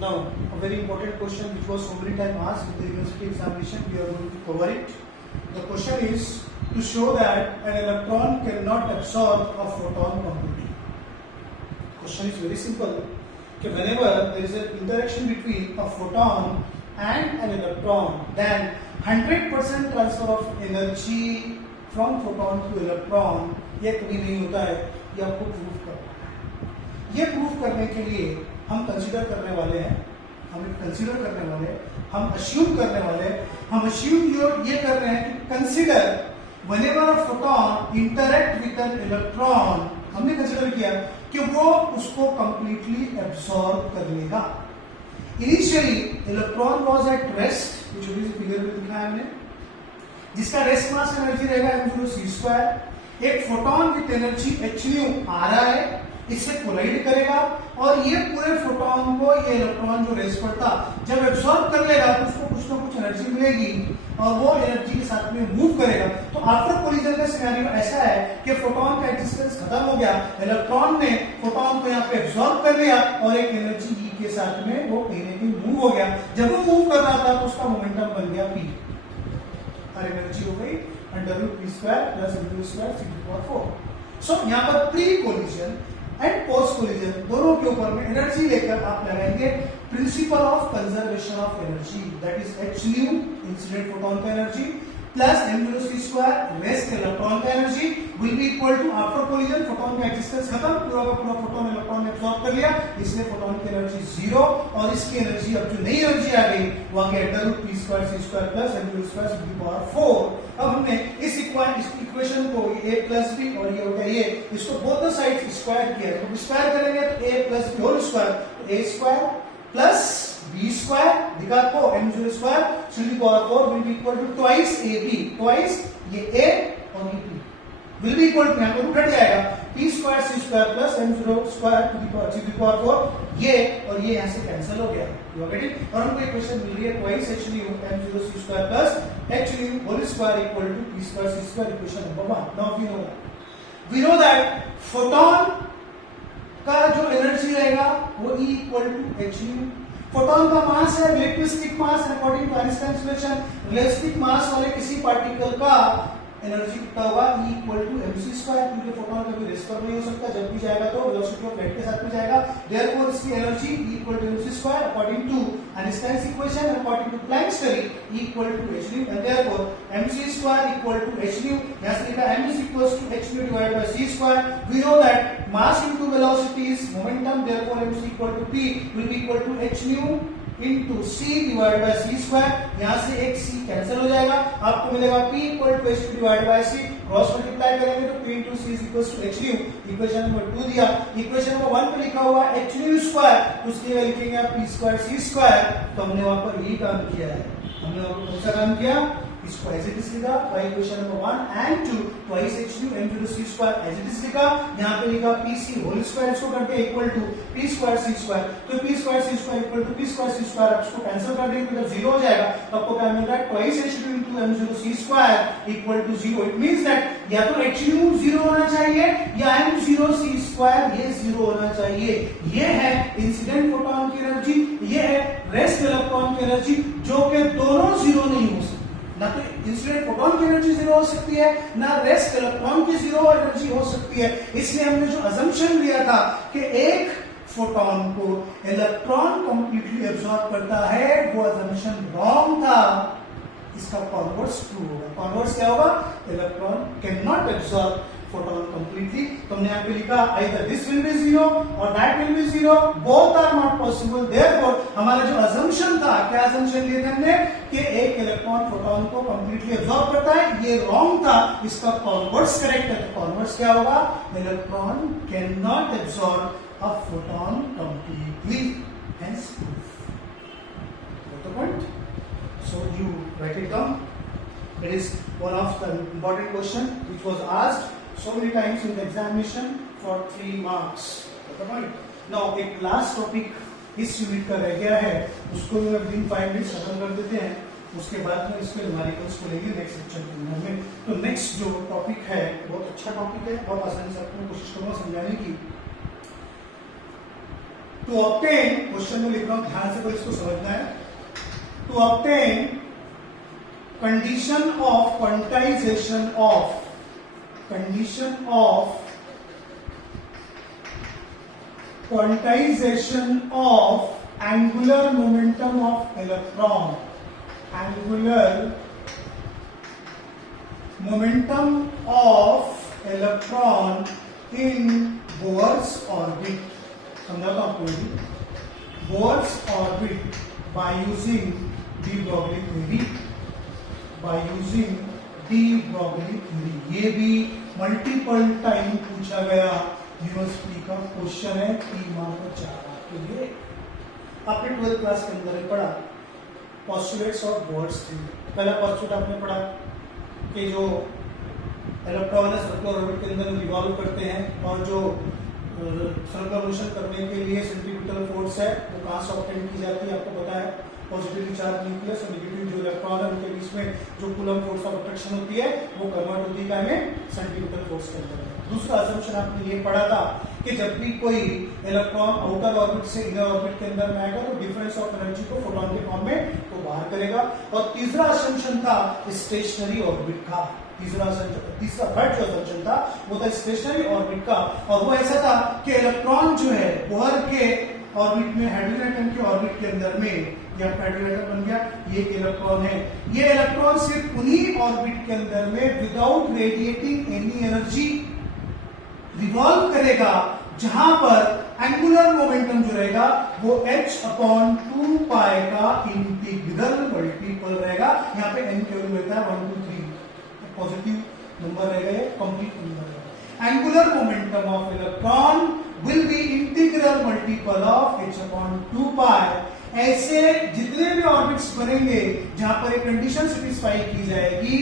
Now, a very important question which was so many times asked in the university examination, we are going to cover it. The question is to show that an electron cannot absorb a photon completely. Question is very simple. Okay, whenever there is an interaction between a photon and an electron, then 100% transfer of energy from photon to electron ये कभी नहीं होता है, ये आपको proof करना है। ये प्रूफ करने के लिए हम कंसीडर करने वाले हैं, हम अश्यूम करने वाले हैं, हम अश्यूम ये कर रहे हैं कि consider whenever a photon interact with an electron, हमने कंसीडर किया कि वो उसको कंप्लीटली एब्सॉर्ब कर लेगा। Initially electron was at rest, जो भी फिगर में दिखाया हमने, जिसका रेस्ट मास एनर्जी रहेगा m0c²। एक फोटॉन विद एनर्जी hν आ रहा है, इससे कोलाइड करेगा और ये पूरे फोटॉन को ये इलेक्ट्रॉन जो रेस्ट पर था जब एब्सॉर्ब कर लेगा तो उसको कुछ ना कुछ एनर्जी मिलेगी और वो एनर्जी के साथ में मूव करेगा। तो आफ्टर कोलिजन का सिनेरियो ऐसा है कि फोटॉन का एक्जिस्टेंस खत्म हो गया, इलेक्ट्रॉन ने फोटॉन को यहाँ पे एब्सॉर्ब कर लिया और एक एनर्जी ई के साथ में वो कहीं ना कहीं मूव हो गया। जब वो मूव कर रहा था तो उसका मोमेंटम बन गया पी और एनर्जी हो गई √p² + m², 6/4। सो यहाँ पर pre collision and post collision दोनों के ऊपर में एनर्जी लेकर आप लगाएंगे principle of conservation of energy, that is hν incident photon का energy plus m0c² rest electron का energy will be equal to after collision photon का एक्जिस्टेंस खत्म, पूरा का पूरा फोटॉन इलेक्ट्रॉन ने एब्सॉर्ब कर लिया, इसलिए फोटॉन की एनर्जी 0 और इसकी एनर्जी अब जो नई एनर्जी आ गई वो आ गई √p² c² + m², 4। अब हमने इस इक्वेशन को a + b और ये हो गया ये, इसको बोथ द साइड्स स्क्वायर किया, तो स्क्वायर करेंगे तो a + b होल स्क्वायर, तो a² + b² दिखा को m0² 4 will be equal to twice ab, twice ये a और ये b will be equal to, यहाँ पर उठ जाएगा p² c² + m0² 4, ये और ये यहाँ से कैंसिल हो गया, you get it? और हमको इक्वेशन मिल रही है twice hν m0c² + hν whole square equal to p² c², equation number 1। Now we know that photon का जो एनर्जी रहेगा वो E = hν। फोटॉन का मास है relativistic mass, according to Einstein equation relativistic mass वाले किसी पार्टिकल का energy कितना होगा E = mc², क्योंकि फोटॉन कभी रेस्ट पर नहीं हो सकता, जब भी जाएगा तो वेलोसिटी ऑफ लाइट के साथ में जाएगा, देयरफॉर इसकी energy E = mc² according to Einstein equation, according to Planck's theory E = hν, and therefore mc² = hν, यहां से लिखा m = hν / c²। We know that mass into velocity is momentum, therefore mc = p will be equal to hν into c / c²। यहां से एक c cancel हो जाएगा, आपको मिलेगा p = hν / c, cross multiply करेंगे तो p into c = hν। Equation number 2 दिया, इक्वेशन नंबर 1 पे लिखा हुआ hν², उसके लिए लिखेंगे p² c², तो हमने वहां पर यही काम किया है, हमने वहां पर कौन सा काम किया, इसको एज इट इज लिखा by equation number 1 and 2 twice hν m0c² as it is लिखा, यहां पे लिखा pc होल स्क्वायर, इसको करके इक्वल टू p² c², तो p² c² equal to p² c², आप इसको कैंसिल कर देंगे तो जब 0 हो जाएगा तो आपको क्या मिल रहा है twice hν m0c² equal to 0। It means that या तो hν 0 होना चाहिए या m0c² ये 0 होना चाहिए। ये है इंसिडेंट फोटॉन की एनर्जी, ये है रेस्ट इलेक्ट्रॉन की एनर्जी, जो कि दोनों 0 नहीं हो सकते, ना तो इंसिडेंट फोटॉन की एनर्जी 0 हो सकती है, ना रेस्ट इलेक्ट्रॉन की 0 एनर्जी हो सकती है। इसलिए हमने जो अजम्पशन लिया था कि एक फोटॉन को इलेक्ट्रॉन कंप्लीटली एब्सॉर्ब करता है, वो अजम्पशन रॉन्ग था, इसका कॉन्वर्स ट्रू होगा। कॉन्वर्स क्या होगा, electron can not absorb photon completely, तो हमने यहाँ पे लिखा either this will be 0 और that will be 0, both are not possible, therefore हमारा जो assumption था, क्या assumption लिए थे हमने कि एक इलेक्ट्रॉन फोटॉन को कंप्लीटली एब्सॉर्ब करता है, ये रॉन्ग था, इसका कॉन्वर्स करेक्ट है। तो कॉन्वर्स क्या होगा, electron can not absorb a photon completely, hence proof. Got the point? So you write it down. It is one of the important question which was asked so many times in the examination for 3 marks. Now एक last topic इस unit का रह गया है, उसको भी within 5 minutes खत्म कर देते हैं, उसके बाद में इसके न्यूमेरिकल्स को लेंगे नेक्स्ट लेक्चर में। तो नेक्स्ट जो टॉपिक है बहुत अच्छा टॉपिक है, बहुत आसानी से आपको कोशिश करूंगा समझाने की। टू ऑब्टेन, क्वेश्चन में लिख रहा हूं, ध्यान से कोई इसको समझना है, to obtain condition of quantization of angular momentum of electron, angular momentum of electron in Bohr's orbit, समझाता हूं आपको ये, Bohr's orbit by using de Broglie theory, ये भी मल्टीपल टाइम पूछा गया यूनिवर्सिटी का क्वेश्चन है 3 मार्क 4 के लिए। आपने 12th क्लास के अंदर पढ़ा पोस्टुलेट्स ऑफ बोर्स थ्योरी। पहला पोस्टुलेट आपने पढ़ा कि जो इलेक्ट्रॉन है सर्कुलर ऑर्बिट के अंदर रिवॉल्व करते हैं और जो सर्कुलर मोशन करने के लिए सेंट्रीपिटल फोर्स है वो कहां से ऑब्टेन की जाती है, आपको पता है पॉजिटिवली चार्ज न्यूक्लियस और नेगेटिव जो इलेक्ट्रॉन है उनके बीच में जो कूलम फोर्स ऑफ अट्रैक्शन होती है वो कन्वर्ट होती है में सेंट्रीपिटल फोर्स के अंदर। दूसरा असम्पशन आपने ये पढ़ा था कि जब भी कोई इलेक्ट्रॉन आउटर ऑर्बिट से इनर ऑर्बिट के अंदर में आएगा तो डिफरेंस ऑफ एनर्जी को फोटॉन के फॉर्म में तो बाहर करेगा। और तीसरा असम्पशन था स्टेशनरी ऑर्बिट का, तीसरा थर्ड जो असम्पशन था वो था स्टेशनरी ऑर्बिट का, और वो ऐसा था कि इलेक्ट्रॉन जो है बोहर के ऑर्बिट में हाइड्रोजन एटम के ऑर्बिट के अंदर में या हाइड्रोजन एटम बन गया, ये इलेक्ट्रॉन है, ये इलेक्ट्रॉन सिर्फ उन्हीं ऑर्बिट के अंदर में without radiating any energy revolve करेगा जहां पर एंगुलर मोमेंटम जो रहेगा वो h/2 पाई का इंटीग्रल मल्टीपल रहेगा। यहाँ पे n केवल रहता है 1 2 3 पॉजिटिव नंबर रहेगा, ये कंप्लीट नंबर है। Angular momentum of electron will be integral multiple of h/2 पाई। ऐसे जितने भी ऑर्बिट्स बनेंगे जहां पर एक कंडीशन सेटिस्फाई की जाएगी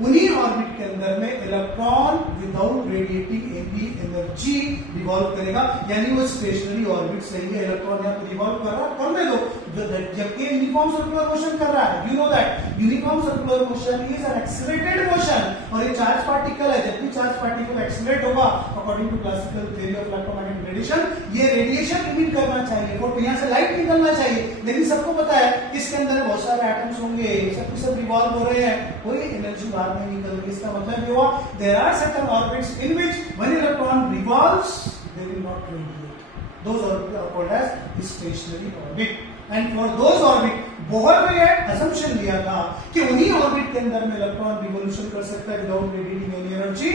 उन्हीं ऑर्बिट के अंदर में electron without radiating any energy revolve करेगा, यानी वो स्टेशनरी ऑर्बिट सही है। इलेक्ट्रॉन यहां पर रिवॉल्व कर रहा है, करने दो, जबकि यूनिफॉर्म सर्कुलर मोशन कर रहा है। You know that uniform circular motion is an accelerated motion, और ये चार्ज पार्टिकल है, जब भी चार्ज पार्टिकल एक्सीलरेट होगा according to classical theory of electromagnetic radiation ये रेडिएशन इमिट करना चाहिए, और यहां से लाइट निकलना चाहिए, लेकिन सबको पता है इसके अंदर बहुत सारे एटम्स होंगे, सब रिवॉल्व हो रहे हैं, कोई एनर्जी बाहर नहीं निकल रही। इसका मतलब ये हुआ there are certain orbits in which when electron revolves they will not radiate, those orbits are called as stationary orbit. And for those orbit Bohr ने असम्पशन लिया था कि उन्हीं ऑर्बिट के अंदर में इलेक्ट्रॉन रिवॉल्यूशन कर सकता है विदाउट रेडिएटिंग एनी एनर्जी,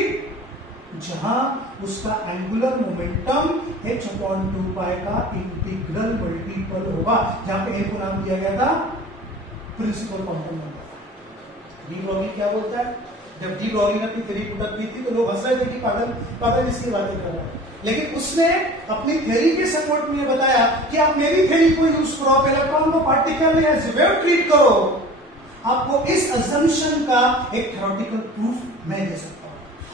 जहां उसका एंगुलर मोमेंटम h/2 पाई का इंटीग्रल मल्टीपल होगा, जहां पे n को नाम दिया गया था principal quantum number. De Broglie क्या बोलता है, जब डी ब्रॉगली ने अपनी थ्योरी पुटअप की थी तो लोग हंस रहे थे कि पागल इसकी बातें कर रहा है, लेकिन उसने अपनी थ्योरी के सपोर्ट में बताया कि आप मेरी थ्योरी को यूज करो, आप इलेक्ट्रॉन को पार्टिकल में एज वेव ट्रीट करो, आपको इस असम्पशन का एक थ्योरेटिकल प्रूफ मैं दे सकता हूं।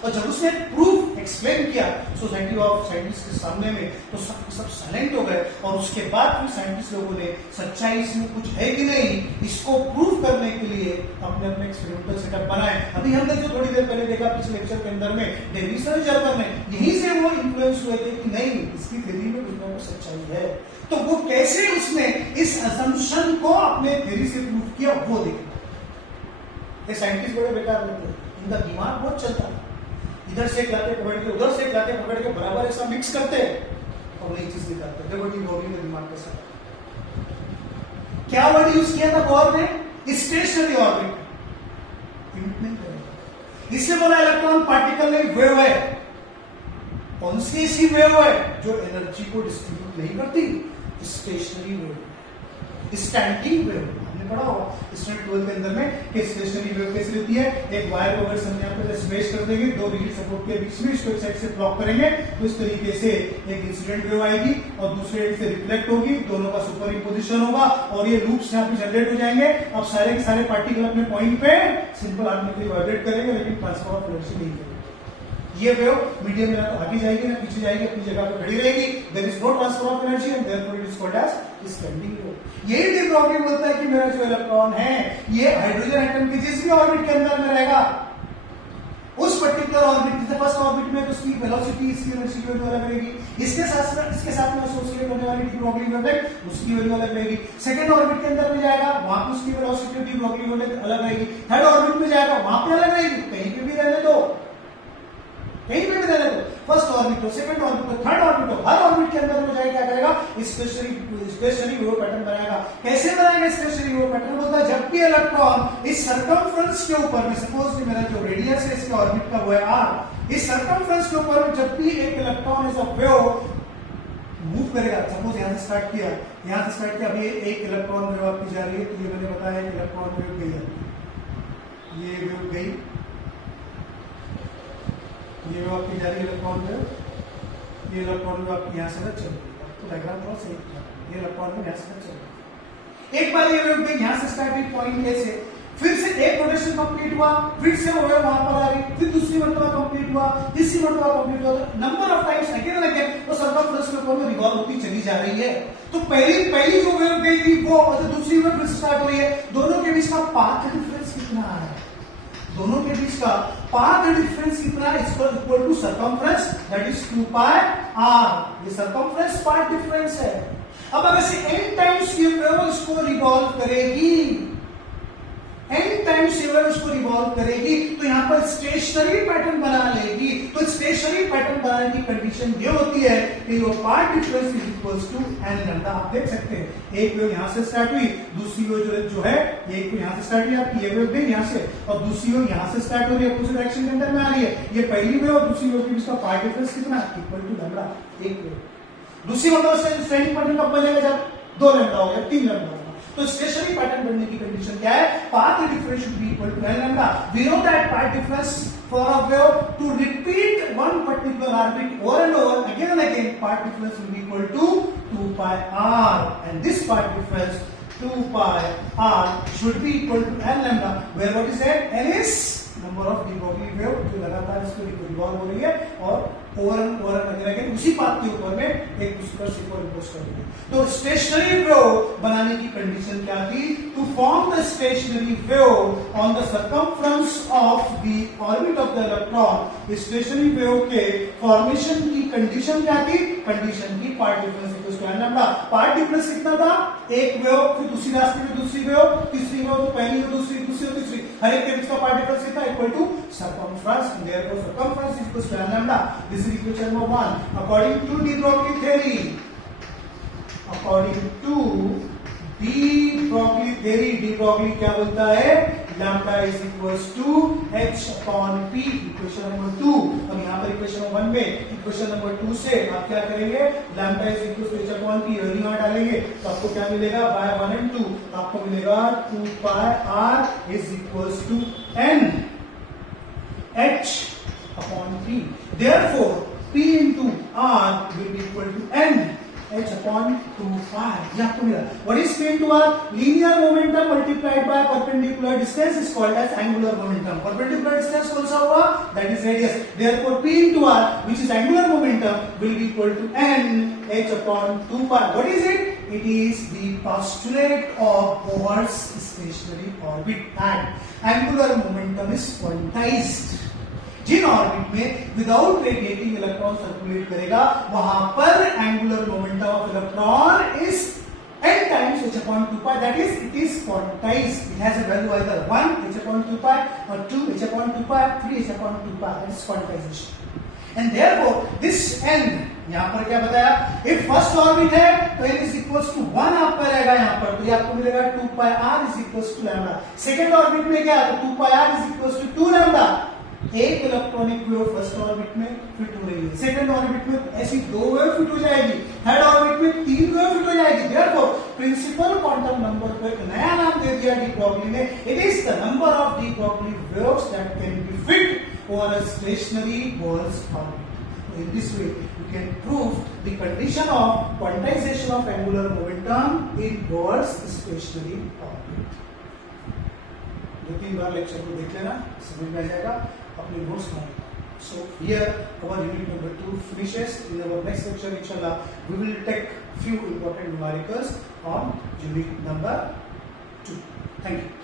और जब उसने प्रूफ एक्सप्लेन किया सोसाइटी ऑफ साइंटिस्ट के सामने में तो सब साइलेंट हो गए, और उसके बाद फिर साइंटिस्ट लोगों ने सच्चाई इसमें कुछ है कि नहीं इसको प्रूफ करने के लिए अपने अपने एक्सपेरिमेंटल सेटअप बनाए। अभी हमने जो थोड़ी देर पहले देखा पिछले लेक्चर के अंदर में डेविस और जर्मन ने यहीं से वो इन्फ्लुएंस हुए थे कि नहीं इसकी थ्योरी में कुछ ना कुछ सच्चाई है, तो वो कैसे उसने इस असम्पशन को अपने थ्योरी से प्रूफ किया वो देखा। ये साइंटिस्ट बड़े बेकार होते हैं, इनका दिमाग बहुत चलता है, इधर से एक लाते पकड़ के उधर से एक लाते पकड़ के बराबर ऐसा मिक्स करते और नई चीज निकालते। देखो डी ब्रॉगली ने दिमाग के साथ क्या वर्ड यूज किया था बोहर ने, स्टेशनरी ऑर्बिट, इमिट नहीं करेगा। इससे बोला इलेक्ट्रॉन पार्टिकल नहीं वेव है, कौन सी ऐसी वेव है जो एनर्जी को डिस्ट्रीब्यूट नहीं करती, स्टेशनरी वेव, स्टैंडिंग वेव। हमने पढ़ा होगा स्टैंडर्ड 12 के अंदर में कि स्टेशनरी वेव कैसे होती है, एक वायर को अगर हम यहाँ पे स्पेस कर देंगे, दो बिजली सपोर्ट के बीच में इसको एक साइड से ब्लॉक करेंगे तो इस तरीके से एक इंसिडेंट वेव आएगी और दूसरे एंड से रिफ्लेक्ट होगी, दोनों का सुपर इंपोजिशन होगा और ये लूप्स यहाँ पे जनरेट हो जाएंगे। अब सारे के सारे पार्टिकल अपने पॉइंट पे सिंपल आर्टिकली वाइब्रेट करेंगे, लेकिन ट्रांसफर ऑफ एनर्जी नहीं करेंगे। ये वेव मीडियम में ना तो आगे जाएगी ना पीछे जाएगी, अपनी जगह पे खड़ी रहेगी, there is no transfer of energy and therefore it is called as standing wave. यही डी ब्रॉगली बोलता है कि मेरा जो इलेक्ट्रॉन है ये हाइड्रोजन एटम के जिस भी ऑर्बिट के अंदर में रहेगा उस पर्टिकुलर ऑर्बिट, जैसे फर्स्ट ऑर्बिट में तो उसकी वेलोसिटी इसकी वेलोसिटी अलग रहेगी, इसके साथ में एसोसिएट होने वाली डी ब्रोगली वेवलेंथ उसकी वैल्यू अलग रहेगी। सेकंड ऑर्बिट के अंदर में जाएगा, वहां पे उसकी वेलोसिटी डी ब्रोगली वेवलेंथ अलग रहेगी। थर्ड ऑर्बिट में जाएगा, वहां पे अलग रहेगी। कहीं पे भी रहने दो, कहीं पे भी रहने दो, फर्स्ट ऑर्बिट हो, सेकंड ऑर्बिट हो, थर्ड ऑर्बिट हो, हर ऑर्बिट के अंदर में जाएगा क्या करेगा, स्टेशनरी वेव पैटर्न बनाएगा। कैसे बनाएगा स्टेशनरी वेव पैटर्न? बोलता है जब भी इलेक्ट्रॉन इस सर्कमफ्रेंस के ऊपर में, सपोज मेरा जो रेडियस है इसके ऑर्बिट का वो है r, इस सर्कमफ्रेंस के ऊपर में जब भी एक electron as a wave move करेगा, सपोज यहां से स्टार्ट किया, अभी एक इलेक्ट्रॉन वेव आपकी जा रही है, तो ये मैंने बताया इलेक्ट्रॉन वेव गई है, ये वेव गई, ये वेव आपकी जा रही है इलेक्ट्रॉन वेव, ये इलेक्ट्रॉन वेव आपकी यहां से चल रही है, तो डायग्राम थोड़ा सही है, ये इलेक्ट्रॉन वेव यहां से चल रही है। एक बार ये वेव गई यहां से स्टार्ट हुई पॉइंट ए से, फिर से एक रोटेशन कंप्लीट हुआ, फिर से वो वेव वहां पर आ गई, फिर दूसरी मरतबा कंप्लीट हुआ, तीसरी मरतबा कंप्लीट हुआ, number of times again and again वो सर्कमफ्रेंस के ऊपर में रिवॉल्व होती चली जा रही है। तो पहली जो वेव गई थी वो, और दूसरी वेव फिर से स्टार्ट हुई है, दोनों के बीच का पाथ डिफरेंस कितना है, दोनों के बीच का पाथ डिफरेंस कितना है, equal to circumference, that is 2 pi r, ये सर्कमफ्रेंस पाथ डिफरेंस है। अब अगर से n टाइम्स ये वेव इसको रिवॉल्व करेगी, n टाइम्स ये वेव इसको रिवॉल्व करेगी, तो यहां पर स्टेशनरी पैटर्न बना लेगी। तो स्टेशनरी पैटर्न बनाने की कंडीशन ये होती है कि your path difference is equals to n lambda. आप देख सकते हैं एक वेव यहां से स्टार्ट हुई, दूसरी वेव जो है एक वेव यहां से स्टार्ट हुई, आपकी ये वेव गई यहां से, और दूसरी वेव यहां से स्टार्ट हो रही है, अपोजिट डायरेक्शन के अंदर में आ रही है। ये पहली वेव और दूसरी वेव के बीच का पाथ डिफरेंस कितना, इक्वल टू लैम्डा, एक वेव। दूसरी मतलब स्टैंडिंग पैटर्न कब बनेगा, जब 2 लैम्डा हो गया, 3 लैम्डा होगा। तो स्टेशनरी पैटर्न बनने की कंडीशन क्या है, path difference should be equal to n lambda. We know that path difference for a wave to repeat one particular orbit over and over again and again, path difference will be equal to 2 pi r, and this path difference 2 pi r should be equal to n lambda, where what is that, n is number of de Broglie wave जो लगातार इसको revolve हो रही है और over and again उसी path के ऊपर में एक दूसरे पर सुपरइम्पोज कर रही है। तो स्टेशनरी वेव बनाने की कंडीशन क्या थी, to form the stationary wave on the circumference of the orbit of the electron. Stationary wave के फॉर्मेशन की कंडीशन क्या थी, कंडीशन की path difference equal to n lambda. Path difference कितना था, एक वेव फिर दूसरी रास्ते में दूसरी वेव, तीसरी वेव तो पहली वेव दूसरी तीसरी, हर एक के बीच का पाथ डिफरेंस कितना, equal to circumference, and therefore circumference is equal to n lambda. This is equation number 1. According to de Broglie theory, de Broglie क्या बोलता है, lambda is equals to h upon p, equation number 2। अब यहाँ पर equation number 1 में equation number 2 से आप क्या करेंगे, lambda is equals to h upon p value यहाँ डालेंगे तो आपको क्या मिलेगा, by 1 and 2 आपको मिलेगा 2 pi r is equals to n h upon p, therefore p into r will be equal to n h upon 2 pi। ये आपको मिला। What is p into r? Linear momentum multiplied by perpendicular distance is called as angular momentum। Perpendicular distance कौन सा हुआ? That is radius। Therefore p into r, which is angular momentum, will be equal to n h upon 2 pi। What is it? It is the postulate of Bohr's stationary orbit that angular momentum is quantized। जिन orbit में without radiating electron circulate करेगा वहां पर angular momentum of electron is n times h upon 2 pi, that is it is quantized, it has a value either 1 h upon 2 pi or 2 h upon 2 pi, 3 h upon 2 pi, that is quantization। and therefore this n यहां पर क्या बताया, if first orbit है तो n is equals to 1 आपका रहेगा यहाँ पर, तो ये आपको मिलेगा 2 pi r is equals to lambda। Second orbit में क्या है, 2 pi r is equals to 2 lambda। एक इलेक्ट्रॉनिक वेव फर्स्ट ऑर्बिट में फिट हो रही है, सेकंड ऑर्बिट में ऐसी 2 वेव फिट हो जाएगी, थर्ड ऑर्बिट में 3 वेव फिट हो जाएगी। देयरफॉर प्रिंसिपल क्वांटम नंबर को एक नया नाम दे दिया डी ब्रोगली ने, it is the number of de Broglie waves that can be fit over a stationary Bohr's orbit. In this way, you can prove the condition of quantization of angular momentum in Bohr's stationary orbit। 2-3 bar lecture को देख लेना, समझ में आ जाएगा, अपने notes बनाइए। So here our unit number 2 finishes. In our next lecture, inshallah, we will take few important numericals on unit number 2. Thank you.